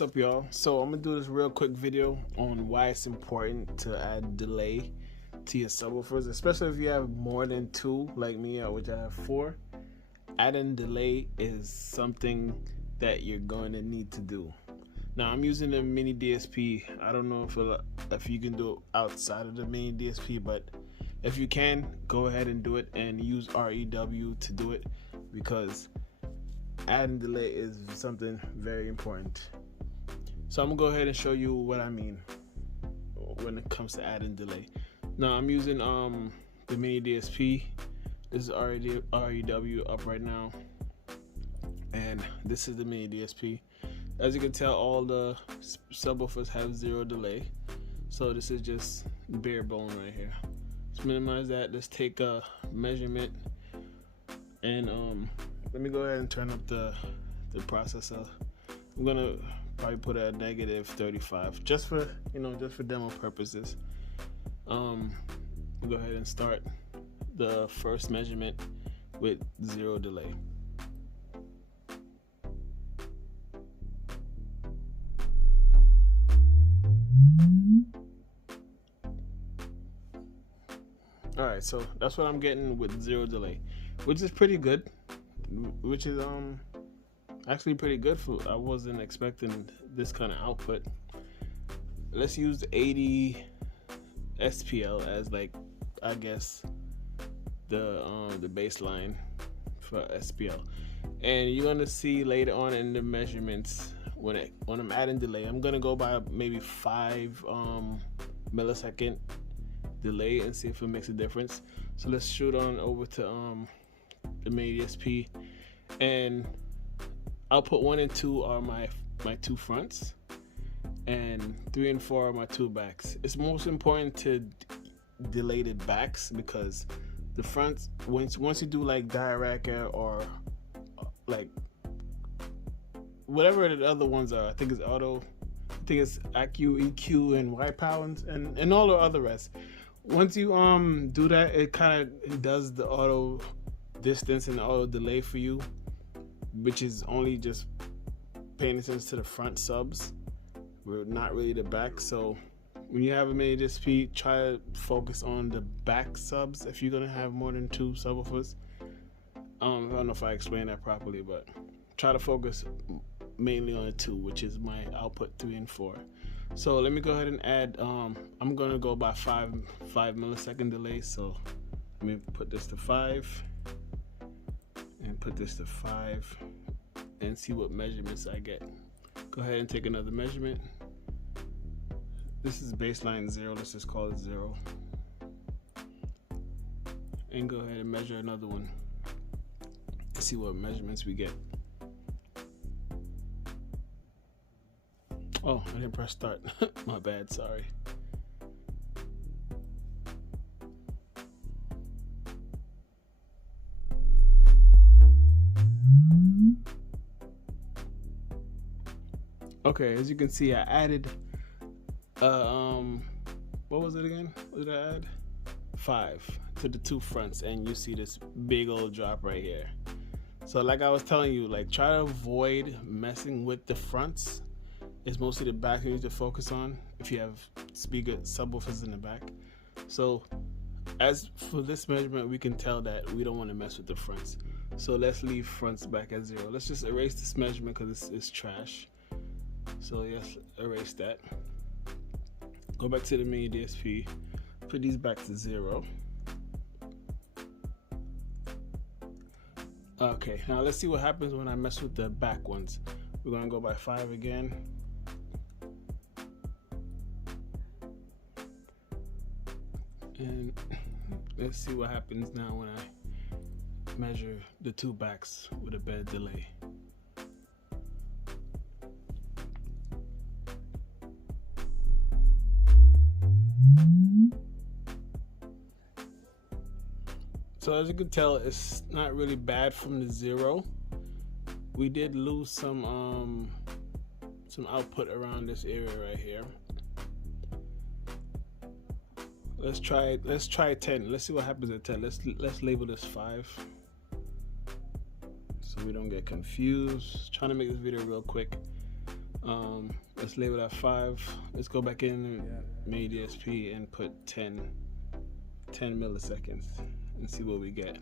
What's up, y'all? So I'm gonna do this real quick video on why it's important to add delay to your subwoofers, especially if you have more than two like me, which I have 4. Adding delay is something that you're going to need to do. Now I'm using the Minidsp. I don't know if you can do it outside of the Minidsp, but if you can, go ahead and do it and use REW to do it, because adding delay is something very important. So I'm gonna go ahead and show you what I mean when it comes to adding delay. Now I'm using the Minidsp. This is REW up right now, and this is the Minidsp. As you can tell, all the subwoofers have 0 delay, so this is just bare bone right here. Let's minimize that. Let's take a measurement, and let me go ahead and turn up the processor. I'm gonna probably put it at -35 just for demo purposes. We'll go ahead and start the first measurement with 0 delay. Alright, so that's what I'm getting with 0 delay, which is pretty good, which is actually pretty good for, I wasn't expecting this kind of output. Let's use 80 SPL as, like, I guess the baseline for SPL, and you're gonna see later on in the measurements when I'm adding delay, I'm gonna go by maybe 5 millisecond delay and see if it makes a difference. So let's shoot on over to the Minidsp, and output 1 and 2 are my 2 fronts, and 3 and 4 are my 2 backs. It's most important to delay the backs, because the fronts, once you do like direct or like whatever the other ones are, I think it's auto, I think it's IQ, EQ, and Y pounds, and all the other rest. Once you do that, it kind of does the auto distance and the auto delay for you, which is only just paying attention to the front subs, we're not really the back. So when you have a Minidsp, try to focus on the back subs if you're gonna have more than 2 subwoofers. I don't know if I explained that properly, but try to focus mainly on the 2, which is my output 3 and 4. So let me go ahead and add, I'm gonna go by 5 millisecond delay. So let me put this to 5 and put this to 5 and see what measurements I get. Go ahead and take another measurement. This is baseline 0, let's just call it 0. And go ahead and measure another one and see what measurements we get. Oh, I didn't press start. My bad, sorry. Okay, as you can see, I added what was it again? What did I add? 5 to the 2 fronts, and you see this big old drop right here. So like I was telling you, like, try to avoid messing with the fronts. It's mostly the back you need to focus on if you have speaker subwoofers in the back. So as for this measurement, we can tell that we don't want to mess with the fronts. So let's leave fronts back at 0. Let's just erase this measurement because it's trash. So yes, erase that. Go back to the Minidsp, put these back to 0. Okay, now let's see what happens when I mess with the back ones. We're gonna go by 5 again. And let's see what happens now when I measure the 2 backs with a bad delay. So as you can tell, it's not really bad from the 0. We did lose some output around this area right here. Let's try 10. Let's see what happens at 10. Let's label this 5 so we don't get confused. Trying to make this video real quick. Let's label that 5. Let's go back in Minidsp and put 10 milliseconds and see what we get.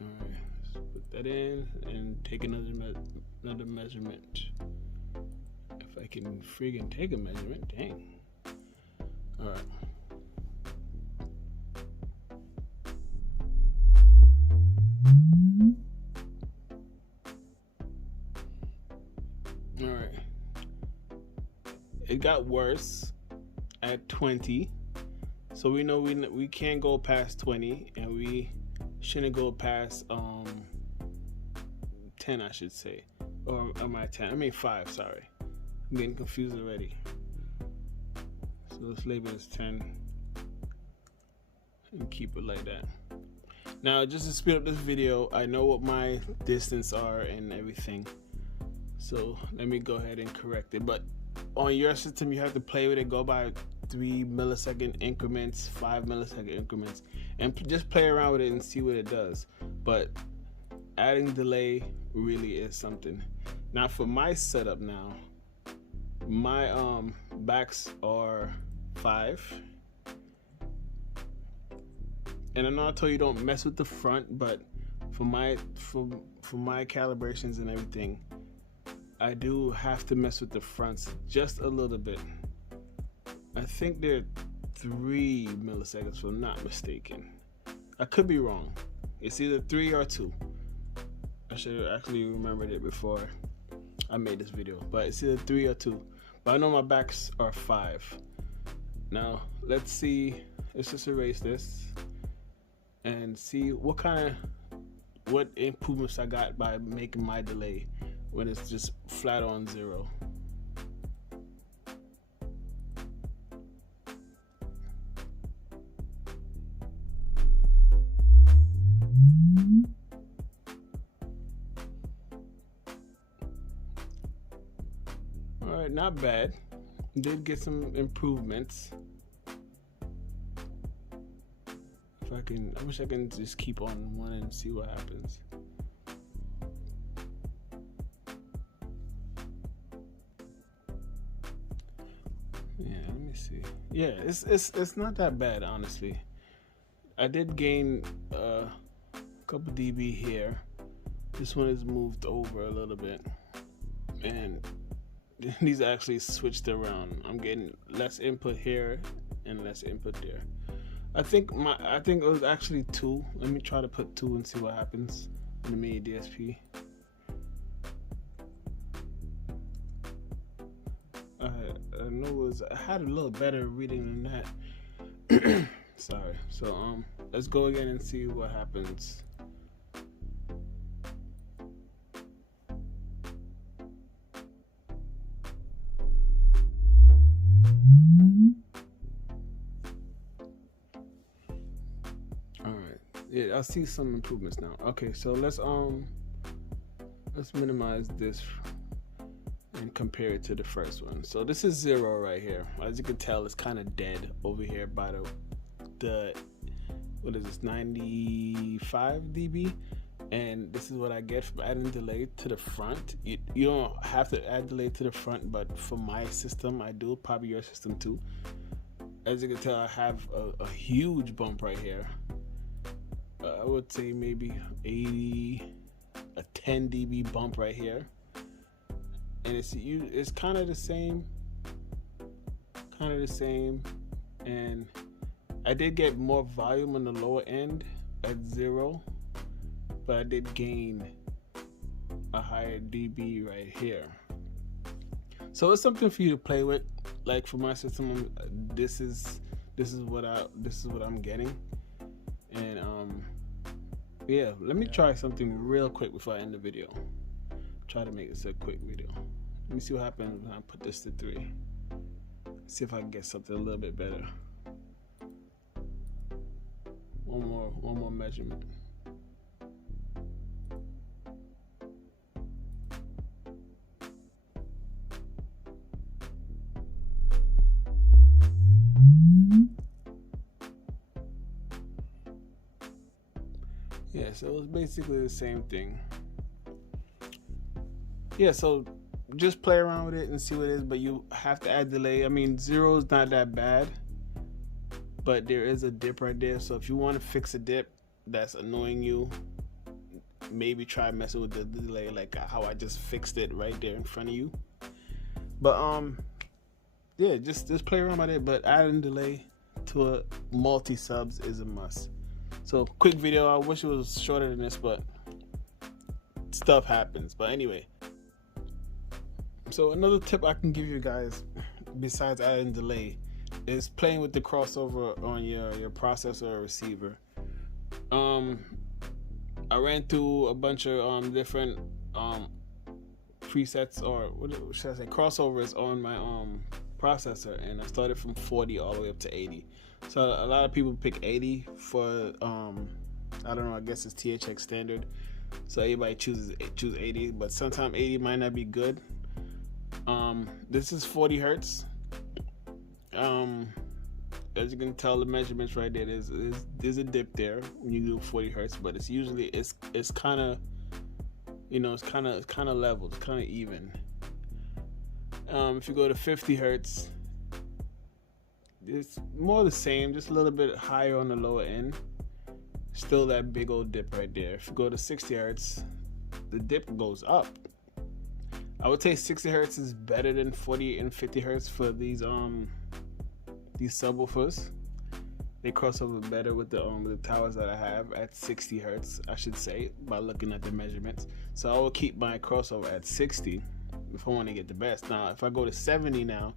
Alright, let's put that in and take another measurement. If I can friggin' take a measurement, dang. Alright. Alright. It got worse at 20. So we know we can't go past 20, and we shouldn't go past 10, I should say. Or am I 10? I mean 5, sorry. I'm getting confused already. So let's label it as 10 and keep it like that. Now, just to speed up this video, I know what my distance are and everything. So let me go ahead and correct it. But on your system, you have to play with it. Go by 3 millisecond increments, 5 millisecond increments, and just play around with it and see what it does. But adding delay really is something. Now for my setup now, my backs are 5. And I know I told you don't mess with the front, but for my calibrations and everything, I do have to mess with the fronts just a little bit. I think they're 3 milliseconds if I'm not mistaken. I could be wrong. It's either 3 or 2. I should have actually remembered it before I made this video, but it's either 3 or 2. But I know my backs are 5. Now let's see. Let's just erase this and see what improvements I got by making my delay when it's just flat on 0. Alright, not bad. Did get some improvements. I wish I can just keep on one and see what happens. Yeah, let me see. Yeah, it's not that bad, honestly. I did gain a couple dB here. This one is moved over a little bit, and these actually switched around. I'm getting less input here and less input there. I think it was actually 2. Let me try to put 2 and see what happens in the Minidsp. I know I had a little better reading than that. Sorry. So let's go again and see what happens. Yeah, I see some improvements now. Okay, so let's minimize this and compare it to the first one. So this is 0 right here. As you can tell, it's kind of dead over here by the what is this, 95 dB, and this is what I get from adding delay to the front. You don't have to add delay to the front, but for my system I do, probably your system too. As you can tell, I have a huge bump right here. I would say maybe a 10 dB bump right here, and it's kind of the same, and I did get more volume on the lower end at 0, but I did gain a higher dB right here. So it's something for you to play with. Like for my system, this is what I'm getting. And yeah, let me try something real quick before I end the video. Try to make this a quick video. Let me see what happens when I put this to 3. See if I can get something a little bit better. One more measurement. Yeah, so it was basically the same thing. yeah, so just play around with it and see what it is, but you have to add delay. I mean, 0 is not that bad, but there is a dip right there. So if you want to fix a dip that's annoying you, maybe try messing with the delay, like how I just fixed it right there in front of you. But yeah, just play around with it, but adding delay to a multi subs is a must. So quick video. I wish it was shorter than this, but stuff happens. But anyway, so another tip I can give you guys besides adding delay is playing with the crossover on your processor or receiver. I ran through a bunch of different presets, or what should I say, crossovers on my processor, and I started from 40 all the way up to 80. So a lot of people pick 80 for I don't know, I guess it's THX standard, so everybody choose 80, but sometimes 80 might not be good. This is 40 hertz. As you can tell, the measurements right there, there's a dip there when you do 40 hertz, but it's usually it's kind of, you know, it's kind of level, it's kind of even. If you go to 50 hertz, it's more the same, just a little bit higher on the lower end. Still that big old dip right there. If you go to 60 hertz, the dip goes up. I would say 60 hertz is better than 40 and 50 hertz for these subwoofers. They cross over better with the towers that I have at 60 hertz, I should say, by looking at the measurements. So I will keep my crossover at 60 if I want to get the best. Now, if I go to 70 now,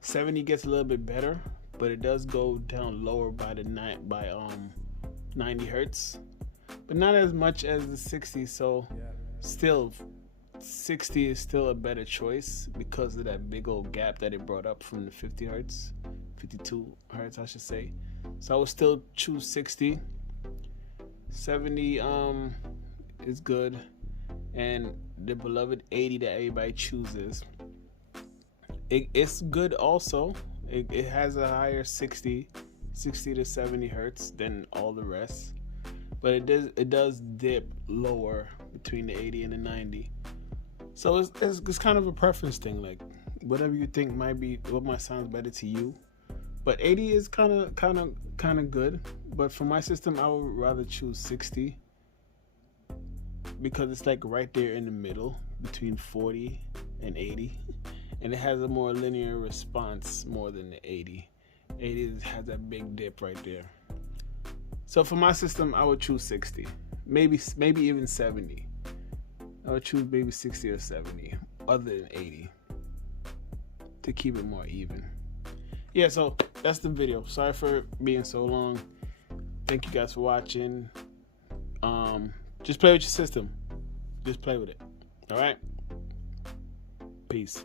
70 gets a little bit better, but it does go down lower by 90 hertz, but not as much as the 60. So still, 60 is still a better choice because of that big old gap that it brought up from the 50 hertz. 52 hertz, I should say. So I would still choose 60. 70 is good, and the beloved 80 that everybody chooses, it's good also. It has a higher 60 to 70 hertz than all the rest, but it does dip lower between the 80 and the 90. So it's kind of a preference thing, like whatever you think might sound better to you. But 80 is kind of good. But for my system, I would rather choose 60 because it's like right there in the middle between 40 and 80, and it has a more linear response more than the 80. 80 has that big dip right there. So for my system, I would choose 60, maybe even 70. I would choose maybe 60 or 70, other than 80, to keep it more even. Yeah, so that's the video. Sorry for being so long. Thank you guys for watching. Just play with your system. Just play with it. All right? Peace.